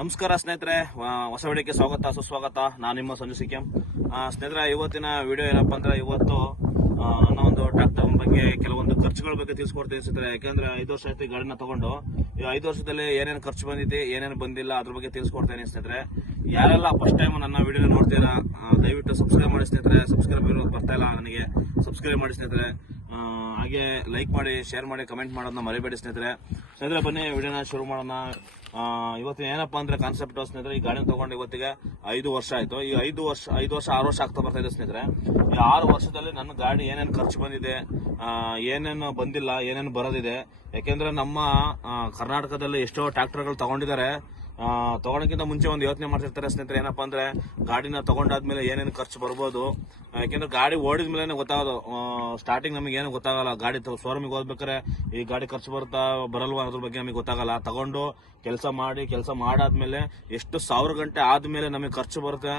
ನಮಸ್ಕಾರ ಸ್ನೇಹಿತರೆ, ಹೊಸ ವಿಡಿಯೋಕ್ಕೆ ಸ್ವಾಗತ ಸುಸ್ವಾಗತ. ನಾನು ನಿಮ್ಮ ಸಂಜು ಸಿಕ್ಯಂ. ಸ್ನೇಹಿತರೆ, ಇವತ್ತಿನ ವಿಡಿಯೋ ಏನಪ್ಪಾ ಅಂದ್ರೆ, ಇವತ್ತು ನನ್ನ ಒಂದು ಟ್ರಾಕ್ಟರ್ ಬಗ್ಗೆ ಕೆಲವೊಂದು ಖರ್ಚುಗಳ ಬಗ್ಗೆ ತಿಳಿಸ್ಕೊಡ್ತೀನಿ ಸ್ನೇಹಿತರೆ. ಯಾಕಂದ್ರೆ 5 ವರ್ಷ ಆಯ್ತು ಈ ಗಾಡಿನ ತಗೊಂಡು. ಈ 5 ವರ್ಷದಲ್ಲಿ ಏನೇನು ಖರ್ಚು ಬಂದಿದೆ, ಏನೇನು ಬಂದಿಲ್ಲ ಅದ್ರ ಬಗ್ಗೆ ತಿಳಿಸ್ಕೊಡ್ತೇನೆ ಸ್ನೇಹಿತರೆ. ಯಾರೆಲ್ಲ ಫಸ್ಟ್ ಟೈಮ್ ನನ್ನ ವಿಡಿಯೋ ನೋಡ್ತೀರಾ ದಯವಿಟ್ಟು ಸಬ್ಸ್ಕ್ರೈಬ್ ಮಾಡಿ ಸ್ನೇಹಿತರೆ. ಸಬ್ಸ್ಕ್ರೈಬ್ ಬರ್ತಾ ಇಲ್ಲ ನನಗೆ, ಸಬ್ಸ್ಕ್ರೈಬ್ ಮಾಡಿ ಸ್ನೇಹಿತರೆ. ಹಾಗೆ ಲೈಕ್ ಮಾಡಿ, ಶೇರ್ ಮಾಡಿ, ಕಮೆಂಟ್ ಮಾಡೋದನ್ನ ಮರಿಬೇಡಿ ಸ್ನೇಹಿತರೆ. ಬನ್ನಿ ವಿಡಿಯೋನ ಶುರು ಮಾಡೋಣ. ಇವತ್ತು ಏನಪ್ಪಾ ಅಂದ್ರೆ ಕಾನ್ಸೆಪ್ಟ್ ಸ್ನೇಹಿತರೆ, ಈ ಗಾಡಿ ತಗೊಂಡು ಇವತ್ತಿಗೆ 5 ವರ್ಷ ಆಯ್ತು. ಈ 5 ವರ್ಷ 6 ವರ್ಷ ಆಗ್ತಾ ಬರ್ತಾ ಇದೆ ಸ್ನೇಹಿತರೆ. ಈ 6 ವರ್ಷದಲ್ಲಿ ನನ್ನ ಗಾಡಿ ಏನೇನು ಖರ್ಚು ಬಂದಿದೆ, ಏನೇನು ಬಂದಿಲ್ಲ, ಏನೇನು ಬರೋದಿದೆ. ಯಾಕೆಂದ್ರೆ ನಮ್ಮ ಕರ್ನಾಟಕದಲ್ಲಿ ಎಷ್ಟೋ ಟ್ರಾಕ್ಟರ್ಗಳು ತಗೊಂಡಿದ್ದಾರೆ. ತಗೊಳಕ್ಕಿಂತ ಮುಂಚೆ ಒಂದು ಯೋಚನೆ ಮಾಡ್ತಿರ್ತಾರೆ ಸ್ನೇಹಿತರೆ. ಏನಪ್ಪಾ ಅಂದ್ರೆ, ಗಾಡಿನ ತಗೊಂಡಾದ್ಮೇಲೆ ಏನೇನು ಖರ್ಚು ಬರ್ಬೋದು. ಯಾಕೆಂದ್ರೆ ಗಾಡಿ ಓಡಿದ ಮೇಲೆ ಗೊತ್ತಾಗೋದು. ಸ್ಟಾರ್ಟಿಂಗ್ ನಮಗೆ ಏನು ಗೊತ್ತಾಗಲ್ಲ. ಗಾಡಿ ಶೋರೂಮಿಗೆ ಹೋಗ್ಬೇಕಾರೆ ಈ ಗಾಡಿ ಖರ್ಚು ಬರುತ್ತಾ ಬರಲ್ವಾ ಅದ್ರ ಬಗ್ಗೆ ನಮಗೆ ಗೊತ್ತಾಗಲ್ಲ. ತಗೊಂಡು ಕೆಲಸ ಮಾಡಾದ್ಮೇಲೆ ಎಷ್ಟು 1000 ಗಂಟೆ ಆದ್ಮೇಲೆ ನಮಗೆ ಖರ್ಚು ಬರುತ್ತೆ,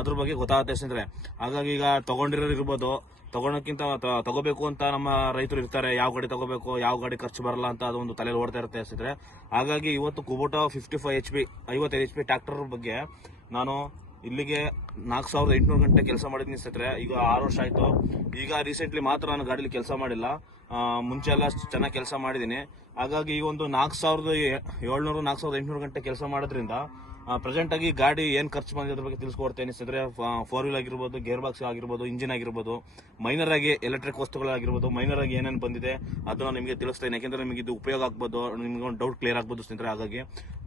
ಅದ್ರ ಬಗ್ಗೆ ಗೊತ್ತಾಗುತ್ತೆ ಸ್ನೇಹಿತರೆ. ಹಾಗಾಗಿ ಈಗ ತಗೊಂಡಿರೋರು ಇರ್ಬೋದು, ತಗೊಳಕ್ಕಿಂತ ತಗೋಬೇಕು ಅಂತ ನಮ್ಮ ರೈತರು ಇರ್ತಾರೆ. ಯಾವ ಗಾಡಿ ತಗೋಬೇಕು, ಯಾವ ಗಾಡಿ ಖರ್ಚು ಬರಲ್ಲ ಅಂತ ಅದೊಂದು ತಲೆಯಲ್ಲಿ ಓಡ್ತಾ ಇರುತ್ತೆ ಸ್ನೇಹಿತರೆ. ಹಾಗಾಗಿ ಇವತ್ತು ಕುಬೋಟಾ 55 HP 55 HP ಟ್ರಾಕ್ಟರ್ ಬಗ್ಗೆ ನಾನು ಇಲ್ಲಿಗೆ 4800 ಗಂಟೆ ಕೆಲಸ ಮಾಡಿದ್ದೀನಿ ಸ್ನೇಹಿತರೆ. ಈಗ 6 ವರ್ಷ ಆಯ್ತು. ಈಗ ರೀಸೆಂಟ್ಲಿ ಮಾತ್ರ ನಾನು ಗಾಡಿಲಿ ಕೆಲಸ ಮಾಡಿಲ್ಲ. ಮುಂಚೆ ಎಲ್ಲ ಚೆನ್ನಾಗಿ ಕೆಲಸ ಮಾಡಿದ್ದೀನಿ. ಹಾಗಾಗಿ ಈ ಒಂದು 4700 4800 ಗಂಟೆ ಕೆಲಸ ಮಾಡೋದ್ರಿಂದ ಪ್ರೆಸೆಂಟ್ ಆಗಿ ಗಾಡಿ ಏನ್ ಖರ್ಚು ಬಂದಿದೆ ಅದ್ರ ಬಗ್ಗೆ ತಿಳಿಸ್ಕೊಡ್ತೇನೆ ಸ್ನೇಹಿತರೆ. 4 ವೀಲ್ ಆಗಿರ್ಬೋದು, ಗೇರ್ ಬಾಕ್ಸ್ ಆಗಿರ್ಬೋದು, ಇಂಜಿನ್ ಆಗಿರ್ಬೋದು, ಮೈನರ್ ಆಗಿ ಎಲೆಕ್ಟ್ರಿಕ್ ವಸ್ತುಗಳಾಗಿರ್ಬೋದು, ಮೈನರ್ ಆಗಿ ಏನೇನು ಬಂದಿದೆ ಅದನ್ನ ನಿಮಗೆ ತಿಳಿಸ್ತೇನೆ. ಯಾಕೆಂದ್ರೆ ನಿಮಗೆ ಇದು ಉಪಯೋಗ ಆಗ್ಬೋದು, ನಿಮ್ಗೆ ಒಂದು ಡೌಟ್ ಕ್ಲಿಯರ್ ಆಗ್ಬೋದು ಸ್ನೇಹಿತರೆ. ಹಾಗಾಗಿ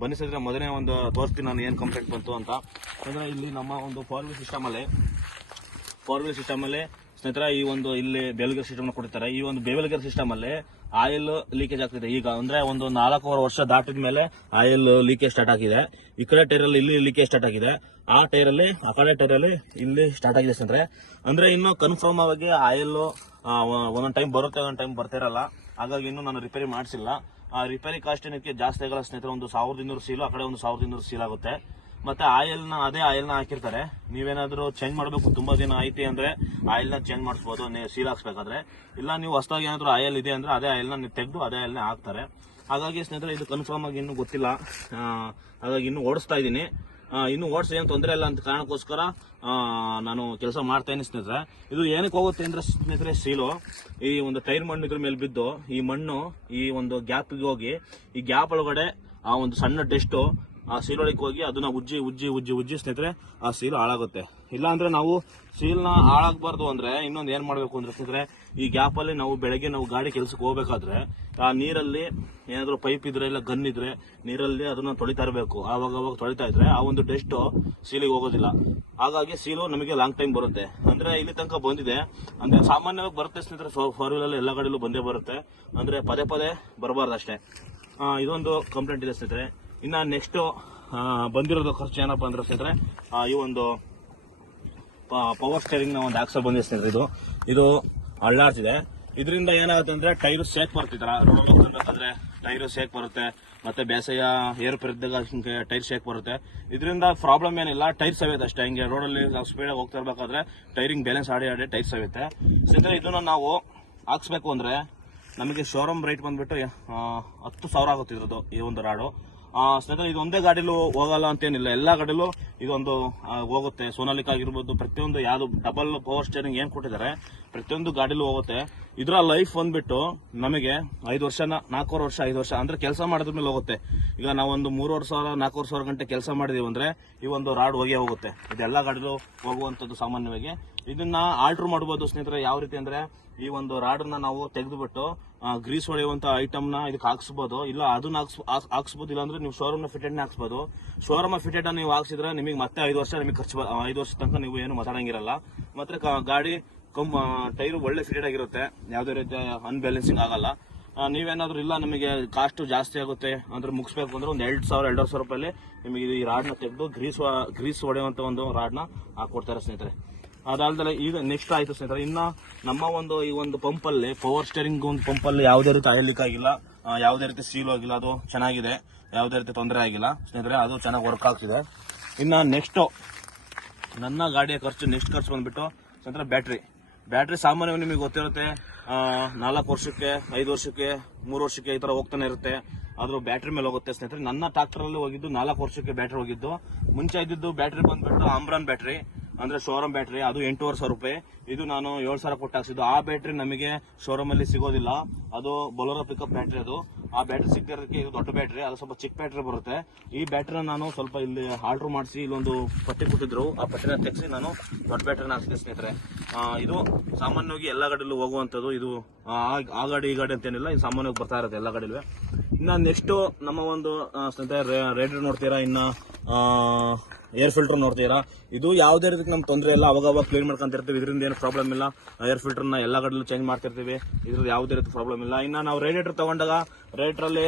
ಬನ್ನಿ ಸ್ನೇಹಿತರೆ, ಮೊದಲನೇ ಒಂದು ತೋರಿಸ್ತೀನಿ ನಾನು ಏನ್ ಕಂಪ್ಲೇಂಟ್ ಬಂತು ಅಂತ. ಅಂದ್ರೆ ಇಲ್ಲಿ ನಮ್ಮ ಒಂದು 4 ವೀಲ್ ಸಿಸ್ಟಮ್ ಅಲ್ಲಿ ಸ್ನೇಹಿತರೆ, ಈ ಒಂದು ಇಲ್ಲಿ ಬೇಲ್ಗೇರ್ ಸಿಸ್ಟಮ್ ಕೊಡ್ತಾರೆ. ಈ ಒಂದು ಬೇಲ್ಗೇರ್ ಸಿಸ್ಟಮ್ ಅಲ್ಲಿ ಆಯಿಲ್ ಲೀಕೇಜ್ ಆಗ್ತಿದೆ. ಈಗ ಅಂದ್ರೆ ಒಂದು 4 ವರ್ಷ ದಾಟಿದ ಮೇಲೆ ಆಯಿಲ್ ಲೀಕೇಜ್ ಸ್ಟಾರ್ಟ್ ಆಗಿದೆ. ಈ ಕಡೆ ಟೈರ್ ಅಲ್ಲಿ ಇಲ್ಲಿ ಲೀಕೇಜ್ ಸ್ಟಾರ್ಟ್ ಆಗಿದೆ, ಆ ಕಡೆ ಟೈರ್ ಅಲ್ಲಿ ಇಲ್ಲಿ ಸ್ಟಾರ್ಟ್ ಆಗಿದೆ ಸ್ನೇಹಿತರೆ. ಅಂದ್ರೆ ಇನ್ನು ಕನ್ಫರ್ಮ್ ಆಗಿ ಆಯಿಲ್ ಒಂದೊಂದು ಟೈಮ್ ಬರುತ್ತೆ, ಒಂದೊಂದು ಟೈಮ್ ಬರ್ತಿರಲ್ಲ. ಹಾಗಾಗಿ ಇನ್ನು ನಾನು ರಿಪೇರಿ ಮಾಡಿಸಿಲ್ಲ. ಆ ರಿಪೇರಿ ಕಾಸ್ಟ್ ಏನಕ್ಕೆ ಜಾಸ್ತಿ ಆಗಲ್ಲ ಸ್ನೇಹಿತರೆ. ಒಂದು 1200 ಸೀಲು, ಆ ಕಡೆ ಒಂದು 1200 ಸೀಲ್ ಆಗುತ್ತೆ. ಮತ್ತೆ ಅದೇ ಆಯಿಲ್ನ ಹಾಕಿರ್ತಾರೆ. ನೀವೇನಾದ್ರೂ ಚೇಂಜ್ ಮಾಡಬೇಕು, ತುಂಬಾ ದಿನ ಐತಿ ಅಂದ್ರೆ ಆಯಿಲ್ನ ಚೇಂಜ್ ಮಾಡಿಸ್ಬೋದು ಸೀಲ್ ಹಾಕ್ಸ್ಬೇಕಾದ್ರೆ. ಇಲ್ಲ ನೀವು ಹೊಸದಾಗಿ ಏನಾದ್ರು ಆಯಿಲ್ ಇದೆ ಅಂದ್ರೆ ಅದೇ ಆಯಿಲ್ನ ನೀವು ತೆಗೆದು ಅದೇ ಆಯಿಲ್ನ ಹಾಕ್ತಾರೆ. ಹಾಗಾಗಿ ಸ್ನೇಹಿತರೆ ಇದು ಕನ್ಫರ್ಮ್ ಆಗಿ ಇನ್ನೂ ಗೊತ್ತಿಲ್ಲ. ಹಾಗಾಗಿ ಇನ್ನೂ ಓಡಿಸ್ತಾ ಇದ್ದೀನಿ. ಇನ್ನು ಓಡಿಸಿ ಏನು ತೊಂದರೆ ಇಲ್ಲ ಅಂತ ಕಾರಣಕ್ಕೋಸ್ಕರ ನಾನು ಕೆಲಸ ಮಾಡ್ತೇನೆ ಸ್ನೇಹಿತರೆ. ಇದು ಏನಕ್ಕೆ ಹೋಗುತ್ತೆ ಅಂದ್ರೆ ಸ್ನೇಹಿತರೆ, ಸೀಲು ಈ ಒಂದು ಟೈರ್ ಮಣ್ಣು ಇದ್ರ ಮೇಲೆ ಬಿದ್ದು ಈ ಮಣ್ಣು ಈ ಒಂದು ಗ್ಯಾಪ್ಗೆ ಹೋಗಿ, ಈ ಗ್ಯಾಪ್ ಒಳಗಡೆ ಆ ಒಂದು ಸಣ್ಣ ಡಸ್ಟ್ ಆ ಸೀಲ್ ಒಳಗೆ ಹೋಗಿ ಅದನ್ನ ಉಜ್ಜಿ ಸ್ನೇಹಿತರೆ ಆ ಸೀಲ್ ಹಾಳಾಗುತ್ತೆ. ಇಲ್ಲ ಅಂದ್ರೆ ನಾವು ಸೀಲ್ನ ಹಾಳಾಗಬಾರ್ದು ಅಂದ್ರೆ ಇನ್ನೊಂದು ಏನ್ ಮಾಡ್ಬೇಕು ಅಂದ್ರೆ ಸ್ನೇಹಿತರೆ, ಈ ಗ್ಯಾಪ್ ಅಲ್ಲಿ ನಾವು ಬೆಳಗ್ಗೆ ಗಾಡಿ ಕೆಲ್ಸಕ್ಕೆ ಹೋಗ್ಬೇಕಾದ್ರೆ ಆ ನೀರಲ್ಲಿ ಏನಾದ್ರು ಪೈಪ್ ಇದ್ರೆ ಇಲ್ಲ ಗನ್ ಇದ್ರೆ ನೀರಲ್ಲಿ ಅದನ್ನ ತೊಳಿತಾ ಇರಬೇಕು. ಆವಾಗ ತೊಳಿತಾ ಇದ್ರೆ ಆ ಒಂದು ಡಸ್ಟ್ ಸೀಲಿಗೆ ಹೋಗೋದಿಲ್ಲ. ಹಾಗಾಗಿ ಸೀಲು ನಮಗೆ ಲಾಂಗ್ ಟೈಮ್ ಬರುತ್ತೆ. ಅಂದ್ರೆ ಇಲ್ಲಿ ತನಕ ಬಂದಿದೆ ಅಂದ್ರೆ ಸಾಮಾನ್ಯವಾಗಿ ಬರುತ್ತೆ ಸ್ನೇಹಿತರೆ. 4 ವೀಲ್ ಅಲ್ಲಿ ಎಲ್ಲ ಗಾಡಿಲೂ ಬಂದೇ ಬರುತ್ತೆ. ಅಂದ್ರೆ ಪದೇ ಬರಬಾರ್ದು ಅಷ್ಟೇ. ಇದೊಂದು ಕಂಪ್ಲೇಂಟ್ ಇದೆ ಸ್ನೇಹಿತರೆ. ಇನ್ನ ನೆಕ್ಸ್ಟ್ ಬಂದಿರೋದು ಖರ್ಚು ಏನಪ್ಪಾ ಅಂದ್ರೆ ಸ್ನೇಹಿತರೆ, ಈ ಒಂದು ಪವರ್ ಸ್ಟೇರಿಂಗ್ ನ ಒಂದು ಆಕ್ಸಲ್ ಬಂದಿದೆ ಸ್ನೇಹಿತರೆ. ಇದು ಅಳ್ಳಾಡ್ತಿದೆ. ಇದರಿಂದ ಏನಾಗುತ್ತೆ ಅಂದ್ರೆ ಟೈರ್ ಶೇಕ್ ಬರ್ತಿದ್ರ, ರೋಡ್ ಹೋಗ್ತಿರ್ಬೇಕಾದ್ರೆ ಟೈರ್ ಶೇಕ್ ಬರುತ್ತೆ. ಮತ್ತೆ ಬೇಸೆಯ ಏರ್ ಪೆರಿದ್ದಾಗ ಟೈರ್ ಶೇಕ್ ಬರುತ್ತೆ. ಇದರಿಂದ ಪ್ರಾಬ್ಲಮ್ ಏನಿಲ್ಲ, ಟೈರ್ ಸವೇತೆ ಅಷ್ಟೇ. ಹಿಂಗೆ ರೋಡಲ್ಲಿ ನಾವು ಸ್ಪೀಡ್ ಹೋಗ್ತಾ ಇರ್ಬೇಕಾದ್ರೆ ಟೈರಿಂಗ್ ಬ್ಯಾಲೆನ್ಸ್ ಆಡಿ ಟೈರ್ ಸವೇತೆ ಸ್ನೇಹಿತರೆ. ಇದನ್ನ ನಾವು ಹಾಕ್ಸ್ಬೇಕು ಅಂದ್ರೆ ನಮಗೆ ಶೋರೂಮ್ ರೇಟ್ ಬಂದ್ಬಿಟ್ಟು 10,000 ಆಗುತ್ತೆ ಇದ್ರದ್ದು ಈ ಒಂದು ರಾಡು ಸ್ನೇಹಿತರೆ. ಇದು ಒಂದೇ ಗಾಡಿಲೂ ಹೋಗಲ್ಲ ಅಂತೇನಿಲ್ಲ, ಎಲ್ಲಾ ಗಾಡಿಲೂ ಇದೊಂದು ಹೋಗುತ್ತೆ. ಸೋನಾಲಿಕ್ ಆಗಿರ್ಬೋದು, ಪ್ರತಿಯೊಂದು ಯಾವ್ದು ಡಬಲ್ ಪವರ್ ಸ್ಟೇರಿಂಗ್ ಏನ್ ಕೊಟ್ಟಿದ್ದಾರೆ ಪ್ರತಿಯೊಂದು ಗಾಡಿಲೂ ಹೋಗುತ್ತೆ. ಇದರ ಲೈಫ್ ಬಂದ್ಬಿಟ್ಟು ನಮಗೆ 5 ವರ್ಷ 4 ವರ್ಷ 5 ವರ್ಷ ಅಂದ್ರೆ ಕೆಲಸ ಮಾಡಿದ್ರ ಮೇಲೆ ಹೋಗುತ್ತೆ. ಈಗ ನಾವೊಂದು 3,500 4,500 ಗಂಟೆ ಕೆಲಸ ಮಾಡಿದೀವಿ ಅಂದ್ರೆ ಈ ಒಂದು ರಾಡ್ ಹೋಗುತ್ತೆ. ಇದೆಲ್ಲ ಗಾಡಿಲೂ ಹೋಗುವಂತದ್ದು ಸಾಮಾನ್ಯವಾಗಿ. ಇದನ್ನ ಆಲ್ಟರ್ ಮಾಡಬಹುದು ಸ್ನೇಹಿತರೆ. ಯಾವ ರೀತಿ ಅಂದ್ರೆ, ಈ ಒಂದು ರಾಡನ್ನ ನಾವು ತೆಗೆದುಬಿಟ್ಟು ಗ್ರೀಸ್ ಹೊಡೆಯುವಂತ ಐಟಮ್ ನ ಇದಕ್ಕೆ ಹಾಕ್ಸ್ಬೋದು. ಇಲ್ಲ ಅದನ್ನ ಹಾಕ್ಸ್ಬೋದು, ಇಲ್ಲ ಅಂದ್ರೆ ನೀವು ಶೋರೂಮ್ ನ ಫಿಟೆಡ್ ಹಾಕ್ಸ್ಬೋದು. ಶೋರೂಮ್ ಫಿಟೆಡ್ ನೀವು ಹಾಕ್ಸಿದ್ರೆ ನಿಮಗೆ ಮತ್ತೆ 5 ವರ್ಷ ನಿಮಗೆ ಖರ್ಚು 5 ವರ್ಷ ತನಕ ನೀವು ಏನು ಮಾತಾಡಂಗಿರಲ್ಲ. ಮತ್ತೆ ಗಾಡಿ ಟೈರ್ ಒಳ್ಳೆ ಫಿಟೆಡ್ ಆಗಿರುತ್ತೆ, ಯಾವುದೇ ರೀತಿ ಅನ್ಬ್ಯಾಲೆನ್ಸಿಂಗ್ ಆಗಲ್ಲ. ನೀವೇನಾದ್ರೂ ಇಲ್ಲ ನಮಗೆ ಕಾಸ್ಟ್ ಜಾಸ್ತಿ ಆಗುತ್ತೆ ಅಂದ್ರೆ ಮುಗಿಸ್ಬೇಕು ಅಂದ್ರೆ ಒಂದು 2,000-2,500 ರೂಪಾಯಲ್ಲಿ ನಿಮಗೆ ಈ ರಾಡ್ನ ತೆಗೆದು ಗ್ರೀಸ್ ಹೊಡೆಯುವಂತ ಒಂದು ರಾಡ್ನ ಹಾಕೊಡ್ತಾರೆ ಸ್ನೇಹಿತರೆ. ಅದಾದ್ಮೇಲೆ ಈಗ ನೆಕ್ಸ್ಟ್ ಆಯ್ತು ಸ್ನೇಹಿತರೆ. ಇನ್ನ ನಮ್ಮ ಒಂದು ಈ ಒಂದು ಪಂಪ್ ಅಲ್ಲಿ ಪವರ್ ಸ್ಟೇರಿಂಗ್ ಒಂದು ಪಂಪ್ ಅಲ್ಲಿ ಯಾವುದೇ ರೀತಿ ಆಯಿಲ್ ಲೀಕ್ ಆಗಿಲ್ಲ, ಯಾವುದೇ ರೀತಿ ಸೀಲ್ ಆಗಿಲ್ಲ, ಅದು ಚೆನ್ನಾಗಿದೆ, ಯಾವುದೇ ರೀತಿ ತೊಂದರೆ ಆಗಿಲ್ಲ ಸ್ನೇಹಿತರೆ. ಅದು ಚೆನ್ನಾಗಿ ವರ್ಕ್ ಆಗ್ತಿದೆ. ಇನ್ನ ನೆಕ್ಸ್ಟ್ ನನ್ನ ಗಾಡಿಯ ಖರ್ಚು ನೆಕ್ಸ್ಟ್ ಖರ್ಚು ಬಂದ್ಬಿಟ್ಟು ಸ್ನೇಹಿತರೆ ಬ್ಯಾಟ್ರಿ ಸಾಮಾನ್ಯವಾಗಿ ನಿಮಗೆ ಗೊತ್ತಿರುತ್ತೆ. 4 ವರ್ಷಕ್ಕೆ 5 ವರ್ಷಕ್ಕೆ 3 ವರ್ಷಕ್ಕೆ ಈ ತರ ಹೋಗ್ತಾನೆ ಇರುತ್ತೆ. ಅದ್ರ ಬ್ಯಾಟ್ರಿ ಮೇಲೆ ಹೋಗುತ್ತೆ ಸ್ನೇಹಿತರೆ. ನನ್ನ ಟ್ರಾಕ್ಟರ್ ಅಲ್ಲಿ ಹೋಗಿದ್ದು 4 ವರ್ಷಕ್ಕೆ ಬ್ಯಾಟ್ರಿ ಹೋಗಿದ್ದು. ಮುಂಚೆ ಇದ್ದಿದ್ದು ಬ್ಯಾಟ್ರಿ ಬಂದ್ಬಿಟ್ಟು ಆಮ್ರಾನ್ ಬ್ಯಾಟ್ರಿ, ಅಂದ್ರೆ ಶೋರೂಮ್ ಬ್ಯಾಟ್ರಿ. ಅದು 8,500 ರೂಪಾಯಿ. ಇದು ನಾನು 7,000 ಕೊಟ್ಟು ಹಾಕ್ಸಿದ್ದು. ಆ ಬ್ಯಾಟ್ರಿ ನಮಗೆ ಶೋರೂಮ್ ಅಲ್ಲಿ ಸಿಗೋದಿಲ್ಲ. ಅದು ಬೊಲೊರೋ ಪಿಕಪ್ ಬ್ಯಾಟ್ರಿ. ಅದು ಆ ಬ್ಯಾಟ್ರಿ ಸಿಗ್ತಿರೋದಕ್ಕೆ ಇದು ದೊಡ್ಡ ಬ್ಯಾಟ್ರಿ, ಅದು ಸ್ವಲ್ಪ ಚಿಕ್ಕ ಬ್ಯಾಟ್ರಿ ಬರುತ್ತೆ. ಈ ಬ್ಯಾಟ್ರಿನ ನಾನು ಸ್ವಲ್ಪ ಇಲ್ಲಿ ಆರ್ಡರ್ ಮಾಡಿಸಿ ಇಲ್ಲೊಂದು ಪಟ್ಟಿ ಕೊಟ್ಟಿದ್ರು, ಆ ಪಟ್ಟಿನ ತೆಗೆಸಿ ನಾನು ದೊಡ್ಡ ಬ್ಯಾಟ್ರಿನ ಹಾಕ್ಸಿದೆ ಸ್ನೇಹಿತರೆ. ಇದು ಸಾಮಾನ್ಯವಾಗಿ ಎಲ್ಲಾ ಗಾಡಿಯಲ್ಲೂ ಹೋಗುವಂತದ್ದು. ಇದು ಆ ಗಾಡಿ ಈ ಗಾಡಿ ಅಂತೇನಿಲ್ಲ, ಇದು ಸಾಮಾನ್ಯವಾಗಿ ಬರ್ತಾ ಇರುತ್ತೆ ಎಲ್ಲಾ ಗಾಡಿಲೂ. ಇನ್ನ ನೆಕ್ಸ್ಟ್ ನಮ್ಮ ಒಂದು ಸ್ನೇಹಿತರೆ ರೇಡಿಯೇಟರ್ ನೋಡ್ತೀರಾ, ಇನ್ನ ಏರ್ ಫಿಲ್ಟರ್ ನೋಡ್ತೀರಾ. ಇದು ಯಾವುದೇ ರೀತಿ ನಮ್ಗೆ ತೊಂದರೆ ಇಲ್ಲ, ಅವಾಗ ಕ್ಲೀನ್ ಮಾಡ್ಕೊಂತಿರ್ತೀವಿ. ಇದರಿಂದ ಏನು ಪ್ರಾಬ್ಲಮ್ ಇಲ್ಲ. ಏರ್ ಫಿಲ್ಟರ್ನ ಎಲ್ಲ ಕಡೆಯಲ್ಲೂ ಚೇಂಜ್ ಮಾಡ್ತಿರ್ತೀವಿ. ಇದ್ರಲ್ಲಿ ಯಾವುದೇ ರೀತಿ ಪ್ರಾಬ್ಲಮ್ ಇಲ್ಲ. ಇನ್ನು ನಾವು ರೇಡಿಯೇಟರ್ ತಗೊಂಡಾಗ ರೇಡಿಯೇಟರ್ ಅಲ್ಲಿ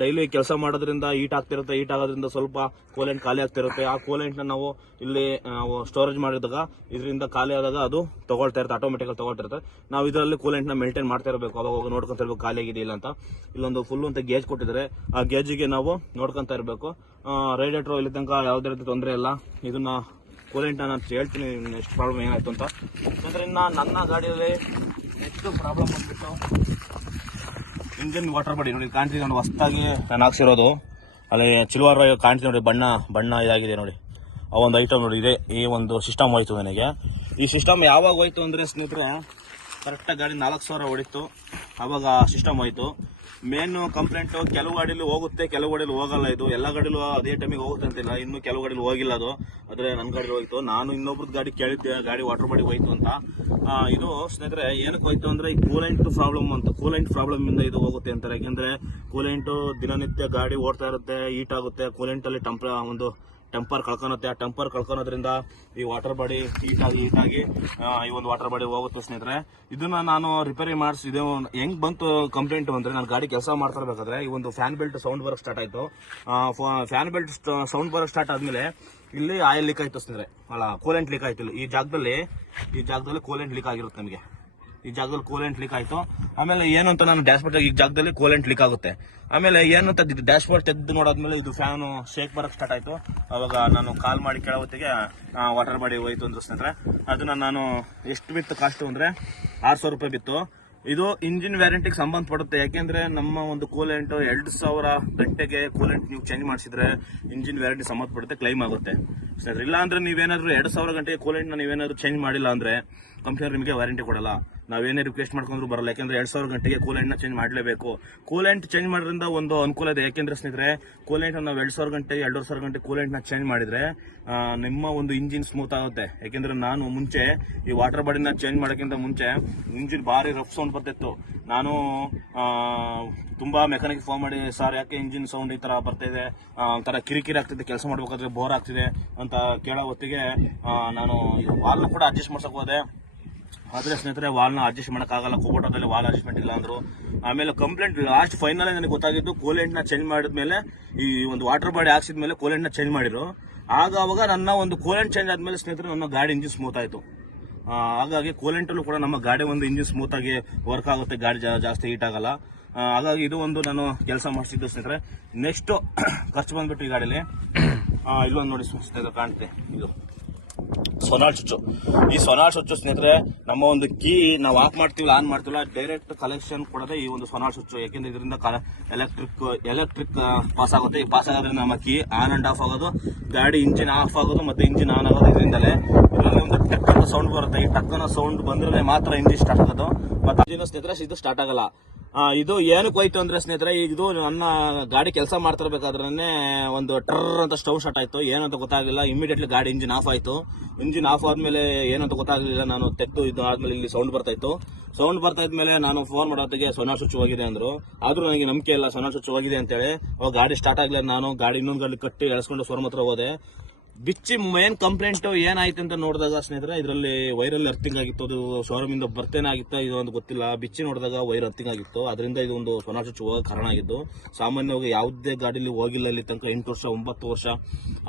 ಡೈಲಿ ಕೆಲಸ ಮಾಡೋದ್ರಿಂದ ಹೀಟ್ ಆಗ್ತಿರುತ್ತೆ. ಹೀಟ್ ಆಗೋದ್ರಿಂದ ಸ್ವಲ್ಪ ಕೂಲೆಂಟ್ ಖಾಲಿ ಆಗ್ತಿರುತ್ತೆ. ಆ ಕೂಲೆಂಟ್ ನ ನಾವು ಇಲ್ಲಿ ನಾವು ಸ್ಟೋರೇಜ್ ಮಾಡಿದಾಗ ಇದರಿಂದ ಖಾಲಿ ಆದಾಗ ಅದು ತಗೊಳ್ತಾ ಇರುತ್ತೆ, ಆಟೋಮೆಟಿಕ್ ತಗೊಳ್ತಾ ಇರುತ್ತೆ. ನಾವು ಇದರಲ್ಲಿ ಕೂಲೆಂಟ್ ನ ಮೇಂಟೈನ್ ಮಾಡ್ತಾ ಇರಬೇಕು, ಅವಾಗ ನೋಡ್ಕೊಂತ ಇರಬೇಕು ಖಾಲಿ ಆಗಿದೆಯಿಲ್ಲ ಅಂತ. ಇಲ್ಲೊಂದು ಫುಲ್ ಅಂತ ಗೇಜ್ ಕೊಟ್ಟಿದ್ದಾರೆ, ಆ ಗೇಜಿಗೆ ನಾವು ನೋಡ್ಕೊಂತ ಇರಬೇಕು. ರೇಡಿಯೇಟರ್ ಇಲ್ಲಿ ತನಕ ಯಾವುದೇ ರೀತಿ ತೊಂದರೆ ಇಲ್ಲ. ಇದನ್ನ ಕೂಲೆಂಟ್ ನಾನು ಹೇಳ್ತೀನಿ ನೆಕ್ಸ್ಟ್ ಪ್ರಾಬ್ಲಮ್ ಏನಾಯ್ತು ಅಂತ. ಅದರಿಂದ ನನ್ನ ಗಾಡಿಯಲ್ಲಿ ನೆಕ್ಸ್ಟ್ ಪ್ರಾಬ್ಲಮ್ ಬಂದ್ಬಿಟ್ಟು ಇಂಜಿನ್ ವಾಟರ್ ಬಾಡಿ ನೋಡಿ ಕಾಣ್ತಿದೆ ನೋಡಿ, ಹೊಸದಾಗಿ ನಾನು ಹಾಕ್ಸಿರೋದು. ಅಲ್ಲಿ ಚಿಲ್ವಾರ ಕಾಣ್ತಿದೆ ನೋಡಿ, ಬಣ್ಣ ಇದಾಗಿದೆ ನೋಡಿ. ಆ ಒಂದು ಐಟಮ್ ನೋಡಿ ಇದೆ. ಈ ಒಂದು ಸಿಸ್ಟಮ್ ಹೋಯ್ತು ನನಗೆ. ಈ ಸಿಸ್ಟಮ್ ಯಾವಾಗ ಹೋಯ್ತು ಅಂದ್ರೆ ಸ್ನೇಹಿತರೆ, ಕರೆಕ್ಟಾಗಿ ಗಾಡಿ 4,000 ಹೊಡಿತು, ಅವಾಗ ಸಿಸ್ಟಮ್ ಹೋಯ್ತು. ಮೇನ್ ಕಂಪ್ಲೇಂಟ್ ಕೆಲವು ಗಾಡಿಲಿ ಹೋಗುತ್ತೆ, ಕೆಲವು ಗಾಡಿಲಿ ಹೋಗಲ್ಲ. ಇದು ಎಲ್ಲ ಗಾಡಿಲೂ ಅದೇ ಟೈಮಿಗೆ ಹೋಗುತ್ತೆ ಅಂತಿಲ್ಲ. ಇನ್ನು ಕೆಲವು ಗಾಡಿಲಿ ಹೋಗಿಲ್ಲ ಅದು, ಆದ್ರೆ ನನ್ನ ಗಾಡಿ ಹೋಯ್ತು. ನಾನು ಇನ್ನೊಬ್ರದ್ದು ಗಾಡಿ ಕೇಳಿದ್ದೆ, ಗಾಡಿ ವಾಟರ್ ಬಾಡಿ ಹೋಯ್ತು ಅಂತ. ಇದು ಸ್ನೇಹಿತರೆ ಏನಕ್ಕೆ ಹೋಯ್ತು ಅಂದ್ರೆ ಈ ಕೂಲೆಂಟ್ ಪ್ರಾಬ್ಲಮ್ ಅಂತ, ಕೂಲೆಂಟ್ ಪ್ರಾಬ್ಲಮ್ ಇಂದ ಇದು ಹೋಗುತ್ತೆ ಅಂತಾರೆ. ಯಾಕೆಂದ್ರೆ ಕೂಲೆಂಟ್ ದಿನನಿತ್ಯ ಗಾಡಿ ಓಡ್ತಾ ಇರುತ್ತೆ, ಹೀಟ್ ಆಗುತ್ತೆ. ಕೂಲೆಂಟ್ ಅಲ್ಲಿ ಒಂದು ಟೆಂಪರ್ ಕಳ್ಕೊಳುತ್ತೆ. ಆ ಟೆಂಪರ್ ಕಳ್ಕೊಳೋದ್ರಿಂದ ಈ ವಾಟರ್ ಬಾಡಿ ಹೀಟ್ ಆಗಿ ಈ ಒಂದು ವಾಟರ್ ಬಾಡಿ ಹೋಗುತ್ತೆ ಸ್ನೇಹಿತರೆ. ಇದನ್ನ ನಾನು ರಿಪೇರಿ ಮಾಡಿಸಿದೆ. ಹೆಂಗ್ ಬಂತು ಕಂಪ್ಲೇಂಟ್ ಅಂದ್ರೆ, ನಾನು ಗಾಡಿ ಕೆಲಸ ಮಾಡ್ತಾ ಇರ್ಬೇಕಾದ್ರೆ ಈ ಒಂದು ಫ್ಯಾನ್ ಬೆಲ್ಟ್ ಸೌಂಡ್ ಬರಕ್ ಸ್ಟಾರ್ಟ್ ಆಯ್ತು. ಫ್ಯಾನ್ ಬೆಲ್ಟ್ ಸೌಂಡ್ ಬರಕ್ ಸ್ಟಾರ್ಟ್ ಆದ್ಮೇಲೆ ಇಲ್ಲಿ ಆಯಿಲ್ ಲೀಕ್ ಆಯ್ತು ಸ್ನೇಹಿತರೆ. ಕೂಲೆಂಟ್ ಲೀಕ್ ಆಯ್ತು. ಈ ಜಾಗದಲ್ಲಿ ಕೂಲೆಂಟ್ ಲೀಕ್ ಆಗಿರುತ್ತೆ ನಮಗೆ. ಈ ಜಾಗದಲ್ಲಿ ಕೂಲೆಂಟ್ ಲೀಕ್ ಆಯ್ತು. ಆಮೇಲೆ ಏನು ಅಂತ ನಾನು ಡ್ಯಾಶ್ ಬೋರ್ಡ್ ಈ ಜಾಗದಲ್ಲಿ ಕೂಲೆಂಟ್ ಲೀಕ್ ಆಗುತ್ತೆ. ಆಮೇಲೆ ಏನು ಅಂತ ಡ್ಯಾಶ್ ಬೋರ್ಡ್ ತೆಗೆದು ನೋಡಾದ್ಮೇಲೆ ಇದು ಫ್ಯಾನ್ ಶೇಕ್ ಬರಕ್ ಸ್ಟಾರ್ಟ್ ಆಯ್ತು. ಅವಾಗ ನಾನು ಕಾಲ್ ಮಾಡಿ ಕೇಳೋ ಹೊತ್ತಿಗೆ ವಾಟರ್ ಬಾಡಿ ಹೋಯ್ತು ಅಂದ್ರೆ ಸ್ನೇಹಿತರೆ. ಅದನ್ನ ನಾನು ಎಷ್ಟು ಬಿತ್ತು ಕಾಸ್ಟ್ ಅಂದ್ರೆ 6,000 ರೂಪಾಯಿ ಬಿತ್ತು. ಇದು ಇಂಜಿನ್ ವ್ಯಾರಂಟಿಗೆ ಸಂಬಂಧಪಡುತ್ತೆ. ಯಾಕೆಂದ್ರೆ ನಮ್ಮ ಒಂದು ಕೂಲೆಂಟ್ 2,000 ಗಂಟೆಗೆ ಕೂಲೆಂಟ್ ನೀವು ಚೇಂಜ್ ಮಾಡಿಸಿದ್ರೆ ಇಂಜಿನ್ ವ್ಯಾರಂಟಿ ಸಂಬಂಧಪಡುತ್ತೆ, ಕ್ಲೈಮ್ ಆಗುತ್ತೆ ಸ್ನೇಹಿತರೆ. ಇಲ್ಲ ಅಂದ್ರೆ ನೀವೇನಾದ್ರೂ 2,000 ಗಂಟೆಗೆ ಕೂಲೆಂಟ್ ನೀವೇನಾದ್ರು ಚೇಂಜ್ ಮಾಡಿಲ್ಲ ಅಂದ್ರೆ ಕಂಪ್ನಿಯವ್ರು ನಿಮಗೆ ವಾರಂಟಿ ಕೊಡಲ್ಲ. ನಾವೇನೇ ರಿಕ್ವೆಸ್ಟ್ ಮಾಡ್ಕೊಂಡ್ರು ಬರಲ್ಲ. ಯಾಕಂದ್ರೆ 2,000 ಗಂಟೆಗೆ ಕೂಲೆಂಟ್ ನ ಚೇಂಜ್ ಮಾಡಲೇಬೇಕು. ಕೂಲೆಂಟ್ ಚೇಂಜ್ ಮಾಡೋದ್ರಿಂದ ಒಂದು ಅನುಕೂಲ ಇದೆ. ಯಾಕೆಂದ್ರೆ ಸ್ನೇಹಿತರೆ, ಕೂಲೆಂಟ್ ನಾವು 2,000 ಗಂಟೆ 2,500 ಗಂಟೆ ಕೂಲೆಂಟ್ ನ ಚೇಂಜ್ ಮಾಡಿದ್ರೆ ನಿಮ್ಮ ಒಂದು ಇಂಜಿನ್ ಸ್ಮೂತ್ ಆಗುತ್ತೆ. ಯಾಕೆಂದ್ರೆ ನಾನು ಮುಂಚೆ ಈ ವಾಟರ್ ಬಾಡಿನ ಚೇಂಜ್ ಮಾಡೋಕ್ಕಿಂತ ಮುಂಚೆ ಇಂಜಿನ್ ಭಾರಿ ರಫ್ ಸೌಂಡ್ ಬರ್ತಿತ್ತು. ನಾನು ತುಂಬಾ ಮೆಕ್ಯಾನಿಕ್ ಫೋನ್ ಮಾಡಿ, ಸರ್ ಯಾಕೆ ಇಂಜಿನ್ ಸೌಂಡ್ ಈ ತರ ಬರ್ತಾ ಇದೆ, ಒಂಥರ ಕಿರಿಕಿರಿ ಆಗ್ತಿದೆ, ಕೆಲಸ ಮಾಡ್ಬೇಕಾದ್ರೆ ಬೋರ್ ಆಗ್ತಿದೆ ಅಂತ ಕೇಳೋ ಹೊತ್ತಿಗೆ ನಾನು ವಾಲ್ನ ಕೂಡ ಅಡ್ಜಸ್ಟ್ ಮಾಡ್ಸಕ್ ಹೋದೆ. ಆದ್ರೆ ಸ್ನೇಹಿತರೆ, ವಾಲ್ನ ಅಡ್ಜಸ್ಟ್ ಮಾಡಕ್ಕಾಗಲ್ಲ, ಕುಬೋಟದಲ್ಲಿ ವಾಲ್ ಅಡ್ಜಸ್ಟ್ಮೆಂಟ್ ಇಲ್ಲ ಅಂದ್ರು. ಆಮೇಲೆ ಕಂಪ್ಲೇಂಟ್ ಲಾಸ್ಟ್ ಫೈನಲ್ ನನಗೆ ಗೊತ್ತಾಗಿದ್ದು, ಕೂಲೆಂಟ್ ನ ಚೇಂಜ್ ಮಾಡಿದ್ಮೇಲೆ ಈ ಒಂದು ವಾಟರ್ ಬಾಡಿ ಹಾಕ್ಸಿದ್ಮೇಲೆ ಕೂಲೆಂಟ್ ನ ಚೇಂಜ್ ಮಾಡಿದ್ರು. ಅವಾಗ ನನ್ನ ಒಂದು ಕೂಲೆಂಟ್ ಚೇಂಜ್ ಆದ್ಮೇಲೆ ಸ್ನೇಹಿತರೆ ನನ್ನ ಗಾಡಿ ಇಂಜಿನ್ ಸ್ಮೂತ್ ಆಯ್ತು. ಹಾಗಾಗಿ ಕೂಲೆಂಟ್ ಅಲ್ಲೂ ಕೂಡ ನಮ್ಮ ಗಾಡಿ ಒಂದು ಇಂಜಿನ್ ಸ್ಮೂತ್ ಆಗಿ ವರ್ಕ್ ಆಗುತ್ತೆ, ಗಾಡಿ ಜಾಸ್ತಿ ಹೀಟ್ ಆಗಲ್ಲ. ಹಾಗಾಗಿ ಇದು ಒಂದು ನಾನು ಕೆಲಸ ಮಾಡಿಸಿದ್ದು ಸ್ನೇಹಿತರೆ. ನೆಕ್ಸ್ಟ್ ಖರ್ಚು ಬಂದ್ಬಿಟ್ಟು ಈ ಗಾಡಿಯಲ್ಲಿ ಇಲ್ಲೊಂದು ನೋಡಿ ಸ್ನೇಹಿತರೆ ಕಾಣುತ್ತೆ, ಇದು ಸೊನಾಲ್ ಸ್ವಿಚ್. ಈ ಸೊನಾಲ್ ಸ್ವಿಚ್ ಸ್ನೇಹಿತರೆ, ನಮ್ಮ ಒಂದು ಕೀ ನಾವು ಆಫ್ ಮಾಡ್ತೀವಿ ಆನ್ ಮಾಡ್ತೀವಲ್ಲ, ಡೈರೆಕ್ಟ್ ಕಲೆಕ್ಷನ್ ಕೊಡೋದೇ ಈ ಒಂದು ಸೊನಾಲ್ ಸ್ವಿಚ್. ಯಾಕೆಂದ್ರೆ ಇದರಿಂದ ಎಲೆಕ್ಟ್ರಿಕ್ ಪಾಸ್ ಆಗುತ್ತೆ. ಈ ಪಾಸ್ ಆಗೋದ್ರಿಂದ ನಮ್ಮ ಕೀ ಆನ್ ಅಂಡ್ ಆಫ್ ಆಗೋದು, ಗಾಡಿ ಇಂಜಿನ್ ಆಫ್ ಆಗೋದು ಮತ್ತೆ ಇಂಜಿನ್ ಆನ್ ಆಗೋದು ಇದರಿಂದಲೇ. ಇದರಲ್ಲಿ ಒಂದು ಟಕ್ ಅಂತ ಸೌಂಡ್ ಬರುತ್ತೆ. ಈ ಟಕ್ ಅನ್ನೋ ಸೌಂಡ್ ಬಂದ್ರೆ ಮಾತ್ರ ಇಂಜಿನ್ ಸ್ಟಾರ್ಟ್ ಆಗೋದು, ಮತ್ತೆ ಇಂಜಿನ್ ಸ್ನೇಹಿತರೆ ಇದು ಸ್ಟಾರ್ಟ್ ಆಗಲ್ಲ. ಇದು ಏನಕ್ಕೆ ಹೋಯ್ತು ಅಂದ್ರೆ ಸ್ನೇಹಿತರೆ, ಇದು ನನ್ನ ಗಾಡಿ ಕೆಲಸ ಮಾಡ್ತಿರ್ಬೇಕಾದ್ರೆ ಒಂದು ಟರ್ ಅಂತ ಸ್ಟವ್ ಸ್ಟಾರ್ಟ್ ಆಯ್ತು. ಏನಂತ ಗೊತ್ತಾಗಲಿಲ್ಲ. ಇಮಿಡಿಯೇಟ್ಲಿ ಗಾಡಿ ಇಂಜಿನ್ ಆಫ್ ಆಯ್ತು. ಇಂಜಿನ್ ಆಫ್ ಆದ್ಮೇಲೆ ಏನಂತ ಗೊತ್ತಾಗ್ಲಿಲ್ಲ. ನಾನು ತೆಗೆದು ಇದು ಆದ್ಮೇಲೆ ಇಲ್ಲಿ ಸೌಂಡ್ ಬರ್ತಾ ಇತ್ತು. ಸೌಂಡ್ ಬರ್ತಾ ಇದ್ಮೇಲೆ ನಾನು ಫೋನ್ ಮಾಡೋತ್ತಿಗೆ ಸೊನಾಲ್ ಸ್ವಿಚ್ ಹೋಗಿದೆ ಅಂದ್ರು. ಆದ್ರೂ ನನಗೆ ನಂಬಿಕೆ ಇಲ್ಲ ಸೊನಾಲ್ ಸ್ವಿಚ್ ಹೋಗಿದೆ ಅಂತೇಳಿ. ಅವಾಗ ಗಾಡಿ ಸ್ಟಾರ್ಟ್ ಆಗ್ಲಿಲ್ಲ. ನಾನು ಗಾಡಿ ಇನ್ನೊಂದು ಗಾಡಿ ಕಟ್ಟಿ ಎಳ್ಸ್ಕೊಂಡು ಶೋರೂಮ್ ಹತ್ರ ಹೋದೆ. ಬಿಚ್ಚಿ ಮೇನ್ ಕಂಪ್ಲೇಂಟ್ ಏನಾಯ್ತು ಅಂತ ನೋಡಿದಾಗ ಸ್ನೇಹಿತರೆ, ಇದರಲ್ಲಿ ವೈರಲ್ಲಿ ಅರ್ಥಿಂಗ್ ಆಗಿತ್ತು. ಅದು ಶೋರೂಮ್ ಇಂದ ಬರ್ತೇನೆ ಆಗಿತ್ತು, ಇದು ಒಂದು ಗೊತ್ತಿಲ್ಲ. ಬಿಚ್ಚಿ ನೋಡಿದಾಗ ವೈರ್ ಅರ್ಥಿಂಗ್ ಆಗಿತ್ತು. ಅದರಿಂದ ಇದು ಒಂದು ಸೊನಾಲ್ ಸ್ವಿಚ್ ಹೋಗೋ ಕಾರಣ ಆಗಿದ್ದು. ಸಾಮಾನ್ಯವಾಗಿ ಯಾವುದೇ ಗಾಡಿಲಿ ಹೋಗಿಲ್ಲ ಇಲ್ಲಿ ತನಕ. 8 ವರ್ಷ 9 ವರ್ಷ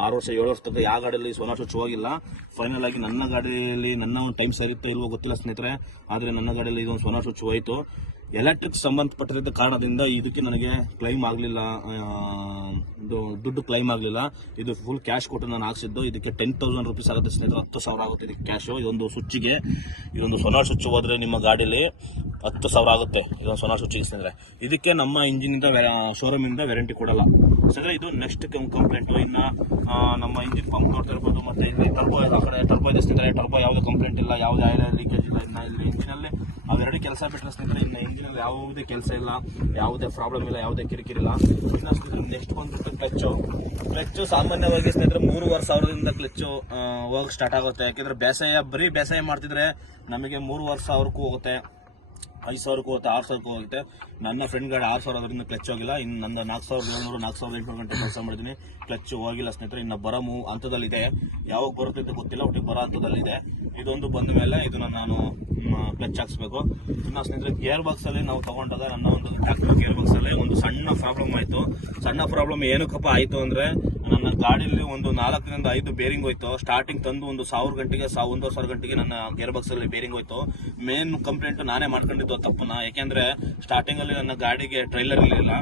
6 ವರ್ಷ 7 ವರ್ಷ ತನಕ ಯಾವ ಗಾಡಿಯಲ್ಲಿ ಸೊನಾಲ್ ಸ್ವಿಚ್ ಹೋಗಿಲ್ಲ. ಫೈನಲ್ ಆಗಿ ನನ್ನ ಗಾಡಿಯಲ್ಲಿ ನನ್ನ ಒಂದು ಟೈಮ್ ಸರಿಯುತ್ತಾ ಇಲ್ವೋ ಗೊತ್ತಿಲ್ಲ ಸ್ನೇಹಿತರೆ, ಆದ್ರೆ ನನ್ನ ಗಾಡಿಯಲ್ಲಿ ಇದೊಂದು ಸೊನಾಲ್ ಸ್ವಿಚ್ ಹೋಯ್ತು. ಎಲೆಕ್ಟ್ರಿಕ್ ಸಂಬಂಧಪಟ್ಟಿದ್ದ ಕಾರಣದಿಂದ ಇದಕ್ಕೆ ನನಗೆ ಕ್ಲೈಮ್ ಆಗಲಿಲ್ಲ, ದುಡ್ಡು ಕ್ಲೈಮ್ ಆಗಲಿಲ್ಲ. ಇದು ಫುಲ್ ಕ್ಯಾಶ್ ಕೊಟ್ಟು ನಾನು ಹಾಕ್ಸಿದ್ದು. ಇದಕ್ಕೆ 10,000 ರೂಪೀಸ್ ಆಗುತ್ತೆ ಸ್ನೇಹಿತರೆ, 10,000 ಆಗುತ್ತೆ ಇದಕ್ಕೆ ಕ್ಯಾಶು. ಇದೊಂದು ಸ್ವಿಚ್ಗೆ, ಇದೊಂದು ಸೋನಾರ್ ಸ್ವಿಚ್ ಹೋದ್ರೆ ನಿಮ್ಮ ಗಾಡೀಲಿ 10,000 ಆಗುತ್ತೆ ಇದೊಂದು ಸೋನಾರ್ ಸ್ವಿಚ್ಗೆ ಸ್ನೇಹಿತರೆ. ಇದಕ್ಕೆ ನಮ್ಮ ಇಂಜಿನಿಂದ ಶೋರೂಮಿಂದ ವ್ಯಾರಂಟಿ ಕೊಡಲ್ಲ ಸ್ನೇಹಿತರೆ. ಇದು ನೆಕ್ಸ್ಟ್ ಕಂಪ್ಲೇಂಟು. ಇನ್ನು ನಮ್ಮ ಇಂಜಿನ್ ಪಂಪ್ ನೋಡ್ತಾ ಇರ್ಬೋದು, ಮತ್ತು ಇಲ್ಲಿ ಟರ್ಬೋ, ಆ ಕಡೆ ಟರ್ಬೋ ಇದೆ ಸ್ನೇಹಿತರೆ. ಟರ್ಬೋ ಯಾವುದೇ ಕಂಪ್ಲೇಂಟ್ ಇಲ್ಲ, ಯಾವುದೇ ಆಯಿಲ್ ಲೀಕೇಜ್ ಇಲ್ಲ. ಇನ್ನು ಇಲ್ಲಿ ಇಂಜಿನಲ್ಲಿ ಅವೆರಡು ಕೆಲಸ ಬಿಟ್ಟರೆ ಸ್ನೇಹಿತರೆ, ಇನ್ನು ಇಂಜಿನಲ್ಲಿ ಯಾವುದೇ ಕೆಲಸ ಇಲ್ಲ, ಯಾವುದೇ ಪ್ರಾಬ್ಲಮ್ ಇಲ್ಲ, ಯಾವುದೇ ಕಿರಿಕಿರಿಲ್ಲ. ಇನ್ನು ಸ್ನೇಹಿತರೆ ನೆಕ್ಸ್ಟ್ ಬಂದ್ಬಿಟ್ಟು ಕ್ಲಚ್ಚು ಸಾಮಾನ್ಯವಾಗಿ ಸ್ನೇಹಿತರೆ 3,500 ಕ್ಲಚ್ಚು ಹೋಗಕ್ಕೆ ಸ್ಟಾರ್ಟ್ ಆಗುತ್ತೆ. ಯಾಕೆಂದ್ರೆ ಬರೀ ಬೇಸಾಯ ಮಾಡ್ತಿದ್ರೆ ನಮಗೆ 3,500 ಹೋಗುತ್ತೆ, 5,000 ಹೋಗುತ್ತೆ, 6,000 ಹೋಗುತ್ತೆ. ನನ್ನ ಫ್ರೆಂಡ್ ಗಾಡಿ 6,000 ಅದರಿಂದ ಕ್ಲಚ್ ಹೋಗಿಲ್ಲ. ಇನ್ನು ನನ್ನ 4,700 4,800 ಗಂಟೆ ಕೆಲಸ ಮಾಡಿದ್ದೀನಿ, ಕ್ಲಚ್ ಹೋಗಿಲ್ಲ ಸ್ನೇಹಿತರೆ. ಇನ್ನು ಬರೋ ಹಂತದಲ್ಲಿದೆ, ಯಾವಾಗ ಬರುತ್ತೆ ಅಂತ ಗೊತ್ತಿಲ್ಲ, ಒಟ್ಟಿಗೆ ಬರೋ ಹಂತದಲ್ಲಿದೆ. ಇದೊಂದು ಬಂದ ಮೇಲೆ ಇದನ್ನ ನಾನು ಕ್ಲಚ್ ಹಾಕ್ಸ್ಬೇಕು. ಇನ್ನು ಸ್ನೇಹಿತರೆ ಗೇರ್ ಬಾಕ್ಸ್ ಅಲ್ಲಿ ನಾವು ತಗೊಂಡಾಗ ನನ್ನ ಒಂದು ಟ್ರ್ಯಾಕ್ಟರ್ ಗೇರ್ ಬಾಕ್ಸ್ ಅಲ್ಲಿ ಒಂದು ಸಣ್ಣ ಪ್ರಾಬ್ಲಮ್ ಆಯ್ತು. ಸಣ್ಣ ಪ್ರಾಬ್ಲಮ್ ಏನಕ್ಕಪ್ಪ ಆಯ್ತು ಅಂದ್ರೆ, ನನ್ನ ಗಾಡಿಯಲ್ಲಿ ಒಂದು 4ರಿಂದ 5 ಬೇರಿಂಗ್ ಹೋಯ್ತು. ಸ್ಟಾರ್ಟಿಂಗ್ ತಂದು ಒಂದು 1,000 ಗಂಟೆಗೆ 1,500 ಗಂಟೆಗೆ ನನ್ನ ಗೇರ್ ಬಾಕ್ಸ್ ಅಲ್ಲಿ ಬೇರಿಂಗ್ ಹೋಯ್ತು. ಮೇನ್ ಕಂಪ್ಲೇಂಟ್ ನಾನೇ ಮಾಡ್ಕೊಂಡಿದ್ದು ತಪ್ಪನ್ನ. ಯಾಕೆಂದ್ರೆ ಸ್ಟಾರ್ಟಿಂಗ್ ಅಲ್ಲಿ ನನ್ನ ಗಾಡಿಗೆ ಟ್ರೈಲರ್ ಇರಲಿಲ್ಲ,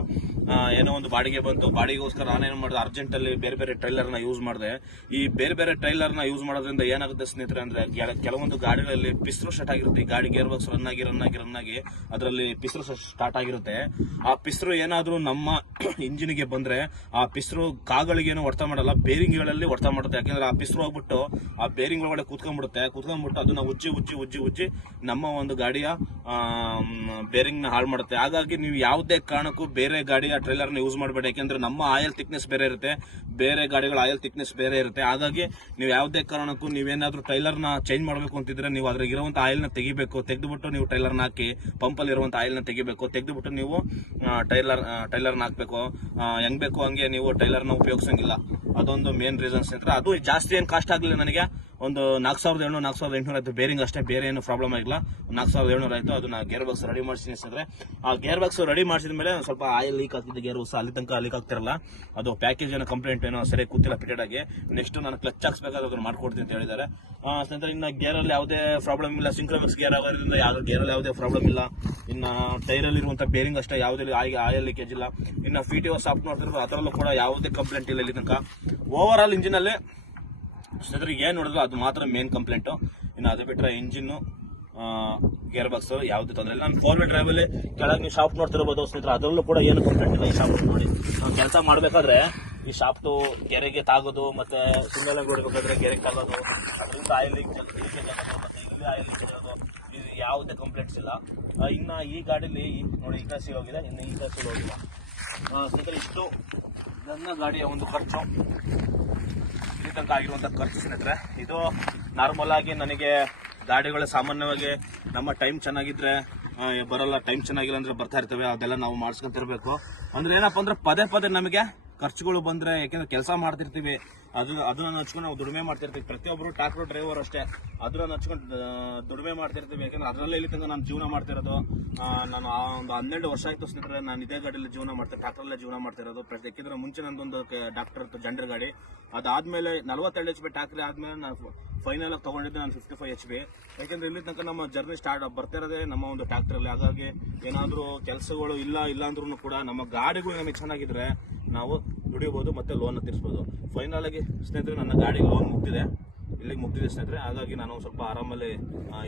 ಏನೋ ಒಂದು ಬಾಡಿಗೆ ಬಂತು. ಬಾಡಿಗೆಗೋಸ್ಕರ ನಾನೇನು ಮಾಡಿದೆ, ಅರ್ಜೆಂಟ್ ಅಲ್ಲಿ ಬೇರೆ ಟ್ರೈಲರ್ನ ಯೂಸ್ ಮಾಡಿದೆ. ಈ ಬೇರೆ ಟ್ರೈಲರ್ನ ಯೂಸ್ ಮಾಡೋದ್ರಿಂದ ಏನಾಗುತ್ತೆ ಸ್ನೇಹಿತರೆ ಅಂದ್ರೆ, ಕೆಲವೊಂದು ಗಾಡಿಗಳಲ್ಲಿ ಪಿಸ್ರು ಸ್ಟಾರ್ಟ್ ಆಗಿರುತ್ತೆ. ಈ ಗಾಡಿ ಗೇರ್ ಬಾಕ್ಸ್ ರನ್ ಆಗಿ ಅದರಲ್ಲಿ ಪಿಸ್ರು ಸ್ಟಾರ್ಟ್ ಆಗಿರುತ್ತೆ. ಆ ಪಿಸ್ರು ಏನಾದ್ರೂ ನಮ್ಮ ಇಂಜಿನ್ಗೆ ಬಂದ್ರೆ ಆ ಪಿಸ್ರು ಕಾಗಳಿಗೇನು ಹೊಡ್ತಾ ಮಾಡಲ್ಲ, ಬೇರಿಂಗ್ಗಳಲ್ಲಿ ಹೊಡ್ತಾ ಮಾಡುತ್ತೆ. ಯಾಕೆಂದ್ರೆ ಆ ಪಿಸ್ರು ಹೋಗ್ಬಿಟ್ಟು ಆ ಬೇರಿಂಗ್ ಒಳಗಡೆ ಕೂತ್ಕೊಂಡ್ಬಿಟ್ಟು ಅದನ್ನ ಉಜ್ಜಿ ನಮ್ಮ ಒಂದು ಗಾಡಿಯ ಬೇರಿಂಗ್ ನ ಹಾಳು ಮಾಡುತ್ತೆ. ಹಾಗಾಗಿ ನೀವು ಯಾವುದೇ ಕಾರಣಕ್ಕೂ ಬೇರೆ ಗಾಡಿಯ ಟ್ರೈಲರ್ನ ಯೂಸ್ ಮಾಡಬೇಡಿ. ಯಾಕೆಂದ್ರೆ ನಮ್ಮ ಆಯಿಲ್ ಥಿಕ್ನೆಸ್ ಬೇರೆ ಇರುತ್ತೆ, ಬೇರೆ ಗಾಡಿಗಳ ಆಯಿಲ್ ಥಿಕ್ನೆಸ್ ಬೇರೆ ಇರುತ್ತೆ. ಹಾಗಾಗಿ ನೀವು ಯಾವುದೇ ಕಾರಣಕ್ಕೂ ನೀವೇನಾದ್ರೂ ಟ್ರೈಲರ್ನ ಚೇಂಜ್ ಮಾಡಬೇಕು ಅಂತಿದ್ರೆ, ನೀವು ಅದ್ರಾಗ ಇರುವಂತ ಆಯಿಲ್ ನ ತೆಗಿಬೇಕು. ತೆಗೆದುಬಿಟ್ಟು ನೀವು ಟ್ರೈಲರ್ನ ಹಾಕಿ, ಪಂಪಲ್ಲಿ ಇರುವಂತ ಆಯಿಲ್ ನ ತೆಗಿಬೇಕು. ತೆಗೆದುಬಿಟ್ಟು ನೀವು ಟೈಲರ್ನ ಹಾಕ್ಬೇಕು. ಹೆಂಗ್ ಬೇಕು ಹಂಗೆ ನೀವು ಟೈಲರ್ನ ಉಪಯೋಗಿಸಂಗಿಲ್ಲ. ಅದೊಂದು ಮೇನ್ ರೀಸನ್ ಸ್ನೇಹಿತರೆ. ಅದು ಜಾಸ್ತಿ ಏನು ಕಾಸ್ಟ್ ಆಗಲಿಲ್ಲ ನನಗೆ, ಒಂದು 4,700 4,800 ಆಯ್ತು ಬೇರಿಂಗ್ ಅಷ್ಟೇ, ಬೇರೆ ಏನು ಪ್ರಾಬ್ಲಮ್ ಆಗಿಲ್ಲ. 4,700 ಆಯ್ತು. ಅದನ್ನ ಗೇರ್ ಬಾಕ್ಸ್ ರೆಡಿ ಮಾಡಿಸಿ ಸ್ನೇಹಿತರೆ. ಆ ಗೇರ್ ಬಾಕ್ಸ್ ರೆಡಿ ಮಾಡಿಸಿದ ಮೇಲೆ ಸ್ವಲ್ಪ ಆಯಿಲ್ ಲೀಕ್ ಆಗ್ತಿದೆ ಗೇರ್ ಬಾಕ್ಸ್, ಅಲ್ಲಿ ತನಕ ಲೀಕ್ ಆಗ್ತಿರಲ್ಲ. ಅದು ಪ್ಯಾಕೇಜ್ ಏನೋ ಕಂಪ್ಲೇಂಟ್ ಏನೋ ಸರಿಯಾಗಿ ಕೂತಿಲ್ಲ ಫಿಟೆಡ್ ಆಗಿ. ನೆಕ್ಸ್ಟ್ ನಾನು ಕ್ಲಚ್ ಹಾಕ್ಸ್ಬೇಕಾದ್ರೆ ಅದನ್ನ ಮಾಡ್ಕೊಡ್ತೀನಿ ಅಂತ ಹೇಳಿದ್ದಾರೆ ಸ್ನೇಹಿತರೆ. ಇನ್ನು ಗೇರಲ್ಲಿ ಯಾವುದೇ ಪ್ರಾಬ್ಲಮ್ ಇಲ್ಲ, ಸಿಂಕ್ರೋಮಿಕ್ಸ್ ಗೇರ್ ಆಗೋದ್ರಿಂದ ಗೇರಲ್ಲಿ ಯಾವುದೇ ಪ್ರಾಬ್ಲಮ್ ಇಲ್ಲ. ಇನ್ನು ಟೈರಲ್ಲಿ ಇರುವಂತ ಬೇರಿಂಗ್ ಅಷ್ಟೇ, ಯಾವುದೇ ಆಯಿಲ್ ಲೀಕೇಜ್ ಇಲ್ಲ. ಇನ್ನು FTO ಸಾಫ್ಟ್ ನೋಡ್ತಿರೋದು ಅದರಲ್ಲೂ ಕೂಡ ಯಾವುದೇ ಕಂಪ್ಲೇಂಟ್ ಇಲ್ಲ ಇಲ್ಲಿ ತನಕ. ಓವರ್ ಆಲ್ ಇಂಜಿನ್ ಅಲ್ಲಿ ಸ್ನೇಹಿತರೆ ಏನ್ ನೋಡಿದ್ರು ಅದು ಮಾತ್ರ ಮೇನ್ ಕಂಪ್ಲೇಂಟು. ಇನ್ನು ಅದು ಬಿಟ್ಟರೆ ಇಂಜಿನ್, ಗೇರ್ ಬಾಕ್ಸ್ ಯಾವುದೇ ತೊಂದರೆ ಇಲ್ಲ. ನಾನು 4-wheel ಡ್ರೈವ್ ಅಲ್ಲಿ ಕೆಳಗೆ ನೀವು ಶಾಫ್ಟ್ ನೋಡ್ತಿರ್ಬೋದು ಸ್ನೇಹಿತರೆ, ಅದರಲ್ಲೂ ಕೂಡ ಏನು ಕಂಪ್ಲೇಂಟ್ ಇಲ್ಲ. ಈ ಶಾಫ್ಟ್ ನೋಡಿ, ನಾವು ಕೆಲಸ ಮಾಡಬೇಕಾದ್ರೆ ಈ ಶಾಫ್ಟು ಗೆರೆಗೆ ತಾಗೋದು, ಮತ್ತೆ ಸಿಂಗಲ್ ಆಗಿ ಹೊಡಬೇಕಾದ್ರೆ ಗೆರೆಗೆ ತಾಗೋದು, ಅದರಿಂದ ಆಯಿಲ್ ಲೀಕೇಜ್ ಆಗೋದು, ಮತ್ತೆ ಇಲ್ಲಿ ಆಯಿಲ್ ಲೀಕೇಜ್ ಆಗೋದು, ಇದು ಯಾವುದೇ ಕಂಪ್ಲೇಂಟ್ಸ್ ಇಲ್ಲ. ಇನ್ನು ಈ ಗಾಡೀಲಿ ನೋಡಿ ಈ ಕಡೆ ಸೀಲ್ ಹೋಗಿದೆ, ಇನ್ನು ಈ ಕಡೆ ಸೀಲ್ ಹೋಗಿಲ್ಲ ಸ್ನೇಹಿತರೆ. ಇಷ್ಟು ನನ್ನ ಗಾಡಿಯ ಒಂದು ಖರ್ಚು, ಇಲ್ಲಿ ತನಕ ಆಗಿರುವಂತ ಖರ್ಚು ಸ್ನೇಹಿತರೆ. ಇದು ನಾರ್ಮಲ್ ಆಗಿ ನನಗೆ ಗಾಡಿಗಳು ಸಾಮಾನ್ಯವಾಗಿ ನಮ್ಮ ಟೈಮ್ ಚೆನ್ನಾಗಿದ್ರೆ ಬರಲ್ಲ, ಟೈಮ್ ಚೆನ್ನಾಗಿಲ್ಲ ಅಂದ್ರೆ ಬರ್ತಾ ಇರ್ತವೆ. ಅದೆಲ್ಲ ನಾವು ಮಾಡಿಸ್ಕೊಂತಿರ್ಬೇಕು. ಅಂದ್ರೆ ಏನಪ್ಪಾ ಅಂದ್ರೆ ಪದೇ ನಮಗೆ ಖರ್ಚುಗಳು ಬಂದ್ರೆ, ಯಾಕೆಂದ್ರೆ ಕೆಲಸ ಮಾಡ್ತಿರ್ತೀವಿ, ಅದನ್ನ ಹಚ್ಕೊಂಡು ನಾವು ದುಡಿಮೆ ಮಾಡ್ತಿರ್ತೀವಿ. ಪ್ರತಿಯೊಬ್ಬರು ಟ್ರಾಕ್ಟರ್ ಡ್ರೈವರ್ ಅಷ್ಟೇ, ಅದನ್ನ ಹಚ್ಕೊಂಡು ದುಡಿಮೆ ಮಾಡ್ತಿರ್ತೀವಿ. ಯಾಕಂದ್ರೆ ಅದರಲ್ಲೇ ಇಲ್ಲಿ ತನಕ ನಾನು ಜೀವನ ಮಾಡ್ತಿರೋದು. ನಾನು ಒಂದು 12 ವರ್ಷ ಆಯ್ತು ಸ್ನೇಹಿತರೆ ನಾನು ಇದೇ ಗಾಡಿಯಲ್ಲಿ ಜೀವನ ಮಾಡ್ತೀನಿ, ಟ್ರಾಕ್ಟರ್ಲ್ಲೇ ಜೀವನ ಮಾಡ್ತಿರೋದು. ಯಾಕೆಂದ್ರೆ ಮುಂಚೆ ನಂದೊಂದು ಡಾಕ್ಟರ್ ಇತ್ತು, ಜಂಡರ್ ಗಾಡಿ. ಅದಾದ್ಮೇಲೆ 42 HP ಟ್ರಾಕ್ಟರ್ ಆದ್ಮೇಲೆ ನಾನು ಫೈನಲ್ ಆಗಿ ತಗೊಂಡಿದ್ದೆ ನಾನು 55 HP. ಯಾಕೆಂದ್ರೆ ಇಲ್ಲಿ ತನಕ ನಮ್ಮ ಜರ್ನಿ ಸ್ಟಾರ್ಟ್ ಬರ್ತಿರೋದೇ ನಮ್ಮ ಒಂದು ಟ್ರಾಕ್ಟರ್ ಅಲ್ಲಿ. ಹಾಗಾಗಿ ಏನಾದ್ರೂ ಕೆಲಸಗಳು ಇಲ್ಲ ಅಂದ್ರೂ ಕೂಡ ನಮ್ಮ ಗಾಡಿಗಳು ನಮಗೆ ಚೆನ್ನಾಗಿದ್ರೆ ನಾವು ದುಡಿಯಬಹುದು, ಮತ್ತೆ ಲೋನ್ ತೀರಿಸಬಹುದು. ಫೈನಲ್ ಆಗಿ ಸ್ನೇಹಿತರೆ ನನ್ನ ಗಾಡಿಗೆ ಲೋನ್ ಇಲ್ಲಿಗೆ ಮುಗ್ದಿದೆ ಸ್ನೇಹಿತರೆ. ಹಾಗಾಗಿ ನಾನು ಸ್ವಲ್ಪ ಆರಾಮಲ್ಲಿ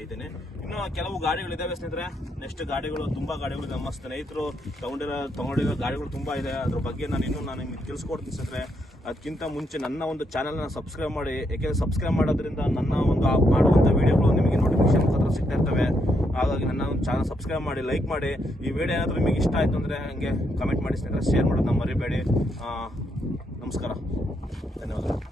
ಇದ್ದೀನಿ. ಇನ್ನು ಕೆಲವು ಗಾಡಿಗಳಿದಾವೆ ಸ್ನೇಹಿತರೆ, ನೆಕ್ಸ್ಟ್ ಗಾಡಿಗಳು, ತುಂಬಾ ಗಾಡಿಗಳು ನಮ್ಮ ಸ್ನೇಹಿತರು ತಗೊಂಡಿರೋ ಗಾಡಿಗಳು ತುಂಬಾ ಇದೆ. ಅದ್ರ ಬಗ್ಗೆ ನಾನು ನಿಮಗೆ ತಿಳಿಸ್ಕೊಡ್ತೀನಿ ಸ್ನೇಹಿತರೆ. ಅದಕ್ಕಿಂತ ಮುಂಚೆ ನನ್ನ ಒಂದು ಚಾನಲ್ನ ಸಬ್ಸ್ಕ್ರೈಬ್ ಮಾಡಿ. ಯಾಕೆಂದ್ರೆ ಸಬ್ಸ್ಕ್ರೈಬ್ ಮಾಡೋದ್ರಿಂದ ನನ್ನ ಒಂದು ಮಾಡುವಂಥ ವಿಡಿಯೋಗಳು ನಿಮಗೆ ನೋಟಿಫಿಕೇಶನ್ ಮುಖಾಂತರ ಸಿಗ್ತಾ ಇರ್ತವೆ. ಹಾಗಾಗಿ ನನ್ನ ಒಂದು ಚಾನಲ್ ಸಬ್ಸ್ಕ್ರೈಬ್ ಮಾಡಿ, ಲೈಕ್ ಮಾಡಿ. ಈ ವಿಡಿಯೋ ಏನಾದರೂ ನಿಮಗೆ ಇಷ್ಟ ಆಯಿತು ಅಂದರೆ ಹಂಗೆ ಕಮೆಂಟ್ ಮಾಡಿ ಸ್ನೇಹಿತರೆ, ಶೇರ್ ಮಾಡೋದನ್ನ ಮರಿಬೇಡಿ. ನಮಸ್ಕಾರ, ಧನ್ಯವಾದಗಳು.